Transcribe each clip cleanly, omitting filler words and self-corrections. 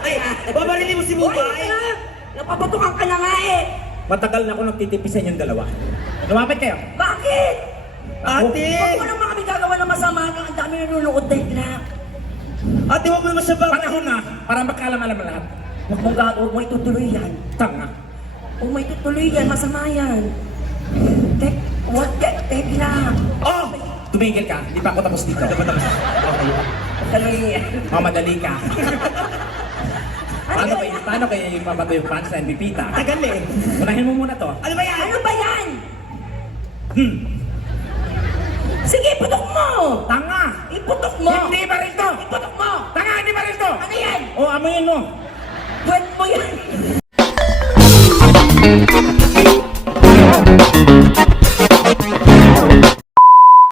Ay, babarilin mo si Bubay. Napapatukan ka na nga eh. Matagal na ako nagtitipisan yung dalawa. Lumapit kayo. Bakit? Ate! Huwag mo naman kami gagawa ng masama na ang dami nanonood na ila. Ate, huwag mo naman siya babarilin. Panahon na, para magkaalam-alam lahat. Huwag mo itutuloy yan. Tanga. Huwag mo itutuloy yan, masama yan. Tek lang. Oh! Tumigil ka, hindi pa ako tapos dito. Okay. Tuloy yan. Mamadali ka. Paano kayo yung mabato yung punchline, Pipita? Tagal eh. Unahin mo muna to. Ano ba yan? Ano ba yan? Sige, putok mo! Tanga! Iputok mo! Hindi ba rin to? Iputok mo! Tanga, hindi ba rin to? Ano yan? O, amoyin mo. Pwede mo yan!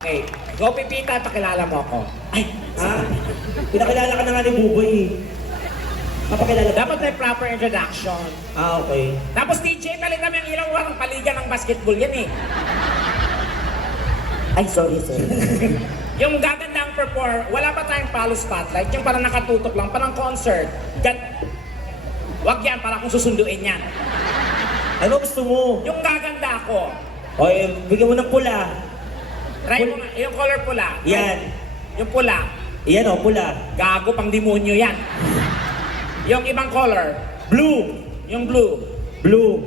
Okay, go Pipita, pakilala mo ako. Ay, Ha? Pinakilala ka na nga ni Buboy eh. Papakilala ka? Dapat may proper introduction. Okay. Tapos DJ, palit kami ang ilaw ng paligan ng basketball yan eh. ay, sorry. Yung gagandang perform, wala pa tayong palo spotlight, yung parang nakatutok lang, parang concert. Wag yan, para kung susunduin yan. Ano gusto mo? Yung gaganda ako, Okay, bigyan mo ng pula. try mo nga, yung color pula. Yan. Yung pula, Yan o, pula. gago pang demonyo yan. Yung ibang color, Blue. yung blue. Blue.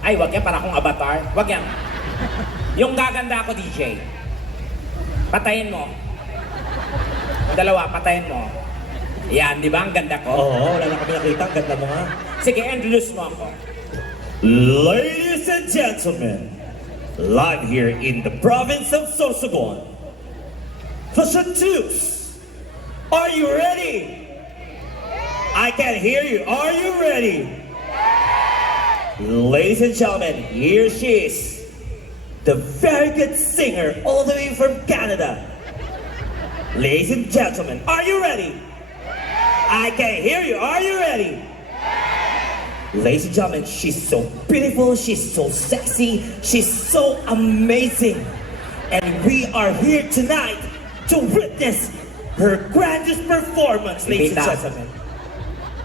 Ay, wag yan, para akong avatar. Wag yan. Yung gaganda ako, DJ. Patayin mo. Yung dalawa, patayin mo. Yan, di ba? Ang ganda ko. Oo, wala na kami nakita. Ang ganda mo nga. Sige, introduce mo ako. Ladies and gentlemen, live here in the province of Sorsogon, the Chantus. Are you ready? I can hear you. Are you ready? Ladies and gentlemen, here she is, the very good singer all the way from Canada. Ladies and gentlemen, are you ready? I can hear you. Are you ready? Ladies and gentlemen, she's so beautiful, she's so sexy, she's so amazing. And we are here tonight to witness her grandest performance, ladies and Pipita. gentlemen.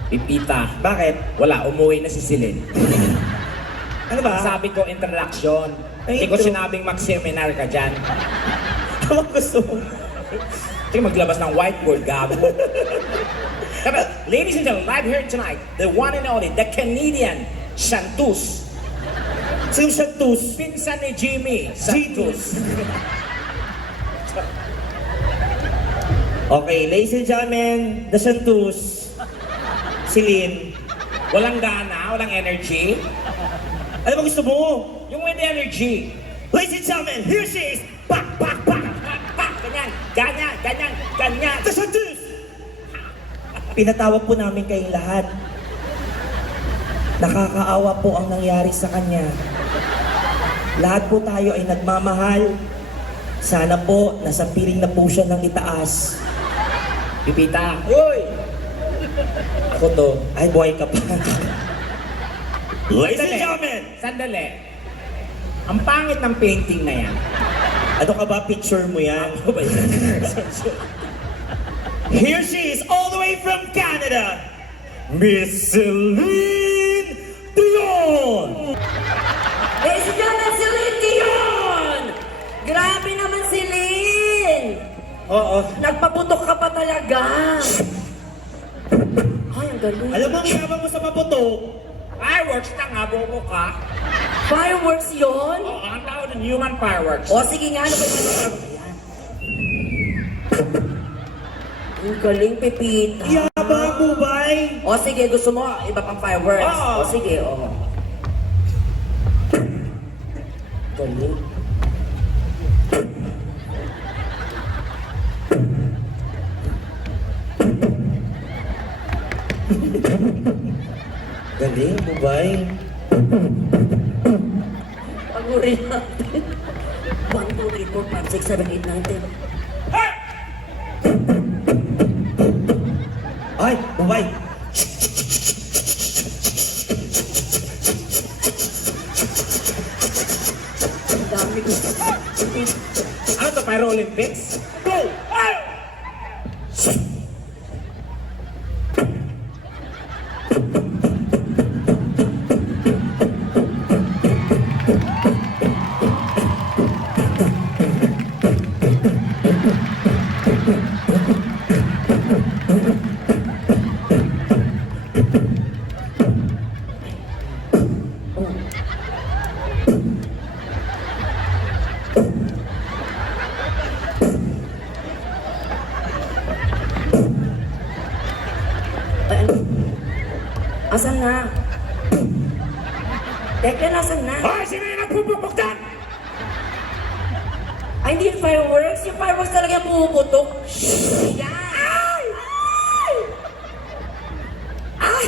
Pipita. Bakit? Wala, umuwi na si Celine. Ano ba? Sabi ko, introduction. Ay, Hindi ko intro. sinabing mag-seminar ka dyan. Ano gusto mo? Hindi maglabas ng whiteboard, gabo. Pero, ladies and gentlemen, live here tonight, the one and only, the Canadian Chantus. Sino Chantus? Pinsan ni Jimmy Chantus. Okay, ladies and gentlemen, the Chantus. Celine. Walang gana, walang energy. Ano ba gusto mo? Yung with energy. Ladies and gentlemen, here she is! Pak, pak, pak! Pa, ganyan, ganyan, ganyan, ganyan. The Chantus! Pinatawag po namin kayong lahat. Nakakaawa po ang nangyari sa kanya. Lahat po tayo ay nagmamahal. Sana po, nasa piling na po siya ng itaas. Pipita. Uy! Ako to. Ay, buhay ka pa. Ladies and gentlemen! Sandali. Ang pangit ng painting na yan. Ano ka ba? Picture mo yan? Ano ba yan? Here she is, all the way from Canada, Miss Celine Dion! Ladies and gentlemen, Celine Dion! Grabe naman, Celine! Oo. Nagpaputok ka pa talaga! Ay, ang galing. Alam mo, ang yabang mo sa maputo. Fireworks na nga, bobo ka. Fireworks yon? Oo, ang tawag ng human fireworks. O sige nga, ano ba yung yan? Ang galing, Pipita. Yabang mo, bay! O sige, gusto mo iba pang fireworks? Oo. O sige, o. Galing. Galing mo, bay. Pagurin natin. 1, 2, 3, 4, 5, 6, 7, 8, 9, 10. Ay, bubay. Ang dami ko. Ano to, Pyro Olympics? Go! Ay! Asan na? Tekla, nasan na? Hoy, sino yung nagpupukpok dyan? Ay, hindi yung fireworks. Yung fireworks talaga yung pumuputok. Yan! Ay! Ay! Ay!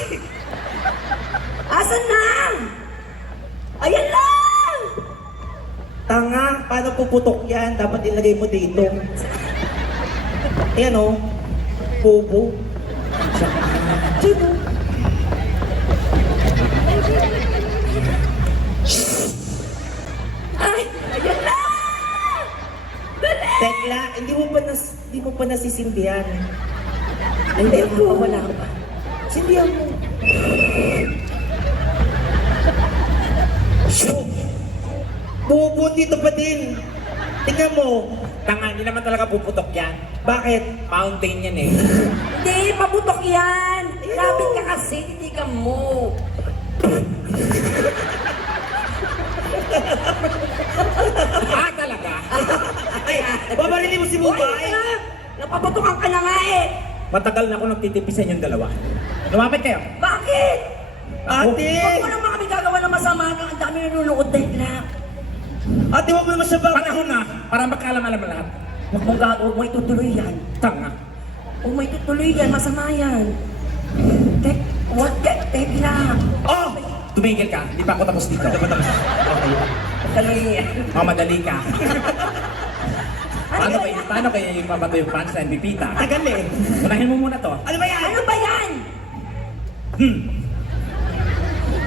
Asan na? Ayan lang! Tanga, paano puputok yan? Dapat ilagay mo dito. Ayan o. Bobo. Diba? Ay! Ayan lang! Dali! Tekla, hindi mo pa nasisindihan. Hindi po. Wala ka pa. Sindihan mo. Bobo, dito pa din. Tingnan mo. Tanga, hindi naman talaga puputok yan. Bakit? Mountain yan eh. Hindi, mabutok yan! Lapit ka kasi, hindi ka mo. Ah, talaga? Ay, babarilin mo si Uy, Bubay. napaputokan ka na nga eh! Matagal na ako nagtitipisan yung dalawa. Lumapit kayo. Bakit? Ate! Huwag mo naman kami gagawa ng masama na ang dami nanonood na na. Ate, huwag mo naman siya babarilin. Panahon na, para magkaalam-alam lahat. Huwag mo itutuloy yan. Tanga. Huwag mo itutuloy yan, masama yan. Tek lang. Oh! Tumigil ka, hindi pa ako tapos dito. Tuloy yan. Mamadali ka. Paano kaya yung mabato yung punchline, Pipita? Tagal eh. Unahin mo muna to. Ano ba yan? Ano ba yan?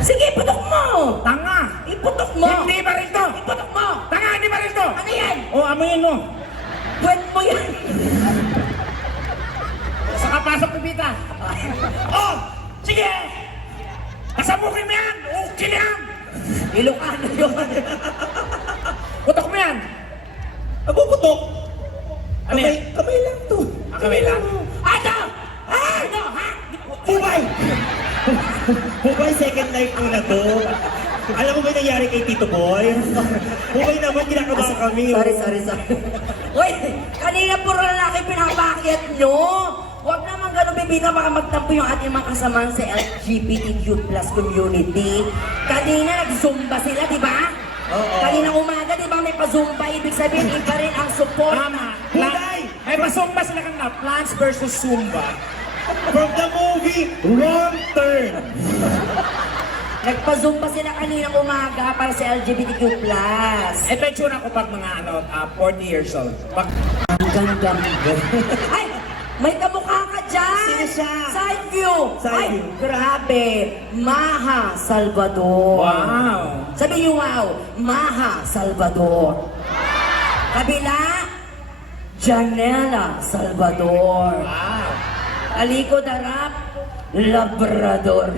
Sige, putok mo! Tanga! Iputok mo! Hindi ba rin to? Iputok mo! Tanga, hindi ba rin to? Ano yan? O, amuyin mo. Puwet mo yan! Saka pasok, Pipita. Oh! Sige! Kasabukin mo yan! O, kilihan! Ilocano yun! Putok mo yan! Nabubutok. Ano yan? Kamay lang to. Kamay lang? Ano? Ano? Ha? Bubay! Bubay, second life mo na to. Alam mo ba yung nangyari kay Tito Boy? Bubay naman, kinakabahan kami. Sorry. Uy, kanina puro lalaki pinapakyat nyo. Huwag naman ganun, bibita, baka magtampo yung ating mga kasamahan sa LGBTQ plus community. Kanina nag-zumba sila, di ba? Oo. Kaninang umaga, di ba, may pa-zumba. Ibig sabihin, iba rin ang support. Tama. Huday! May pasumba sila kang na. Plants versus Zumba. From the movie, Wrong Turn. Nagpa-zumba sila kaninang umaga para sa LGBTQ plus. Eh, pension ako pag mga 40 years old. Pag Ang ganda. Ay! May kamukha ka dyan! Sino siya? Side view! Side Ay, view. grabe! Maha Salvador! Wow! Sabi niyo, wow! Maha Salvador! Kabila, Janela Salvador! Wow! Talikod harap, Labrador!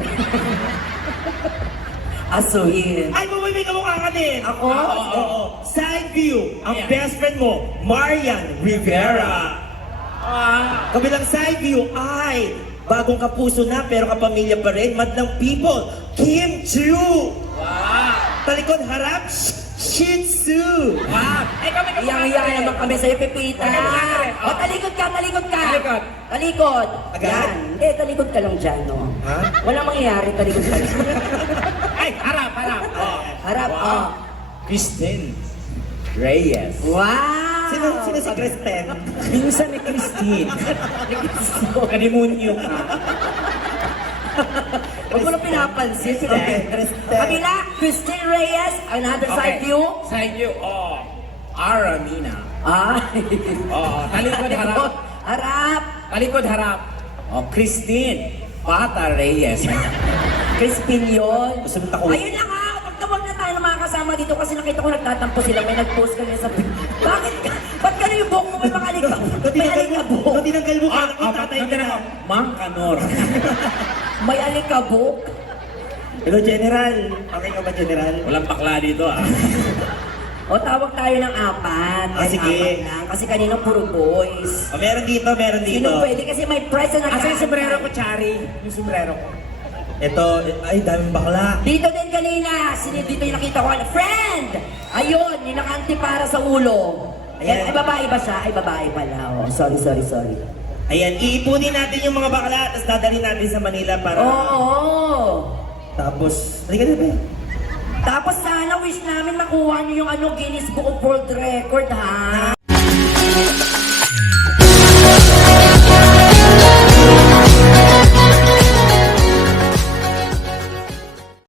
Asuhin! Ay, Bubay, may kamukha ka din. Ako? Oo. Side view, ang Ayan. best friend mo, Marian Rivera. Kabilang side view, ay, bagong kapuso na pero kapamilya pa rin, madlang people, Kim Chu. Wow! Talikod harap, Shih Tzu. Wow! Eh, kami Iyang-iyang naman kami sa'yo, Pepita. Okay. O, talikod ka, talikod ka. Talikod. Talikod. Agad? Yan. Hindi, talikod ka lang dyan, no? Ha? Walang mangyayari, talikod ka lang. Ay, harap! Oh. Harap, Wow. oh. Christine Reyes. Wow! Sino si Kristen? Minsan ni Christine. Kanimunyo ka. Huwag mo na pinapansin. Okay, Kristen. Kabila, Christine Reyes, another side view. Side view. Oh. Aramina. Ay. Oh, talikod harap. Harap. Talikod harap. Oh, Christine Pata Reyes. Crispin yun. Gusto mo tako? Ayun lang ha, pagtawag na tayo ng mga kasama dito kasi nakita ko nagtatampo sila, may nag-post kami sa... Bakit ka? Ba't gano'n yung buhok mo may mga may alikabok? Tinanggal mo ka, Ah, tatay ka na. Mang Kanor. May alikabok? Hello, General. Okay ka ba, General? Walang bakla dito ah. O tawag tayo ng apat. Ah, sige. Apat lang, kasi kanina puro boys. Oh, meron dito, meron dito. Sino pwede kasi may prize na Asa yung sombrero ko, Chari? Yung sombrero ko. Ito, ay, daming bakla. Dito din kanina, dito yung nakita ko, friend! Ayun, yung nakanti para sa ulo. Ayan. Ay, babae ba siya? Ay, babae pala. Oh, sorry. Ayan, iipunin natin yung mga bakla, tapos dadalhin natin sa Manila para... Oo. Tapos, halika na ba? Tapos sana wish namin makuha niyo yung Guinness Book of World Record, ha?